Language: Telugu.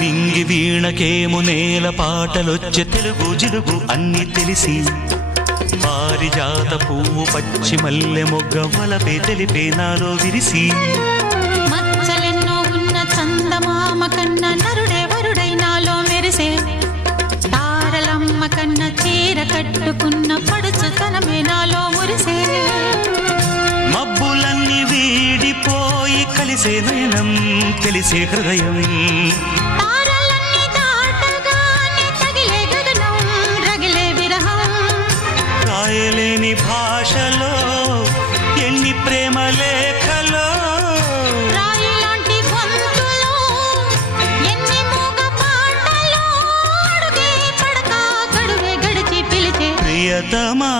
నింగి వీణకేము నేల పాటలొచ్చే తెలుగు జిలుగు అన్ని తెలిసి పారిజాత పువ్వు పచ్చి మల్లె మొగ్గ వలపే తెలిపే నాలో విరిసి మచ్చలెన్నో ఉన్న చందమామ కన్న నరుడే వరుడై నాలో మెరిసే తారలమ్మ కన్న చీర కట్టుకున్న పడుచుతనమే నాలో మురిసే మబ్బులన్నీ వీడిపోయి కలిసే నయనం తెలిసే హృదయం తారలన్నీ దాటగానే తగిలే గగనం రగిలే విరహం రాయలేని భాషలో ఎన్ని ప్రేమ లేఖలో రాయిలాంటి గొంతులో ఎన్ని మూగ పాటలో అడుగే పడక గడువే గడిచి పిలిచే ప్రియతమా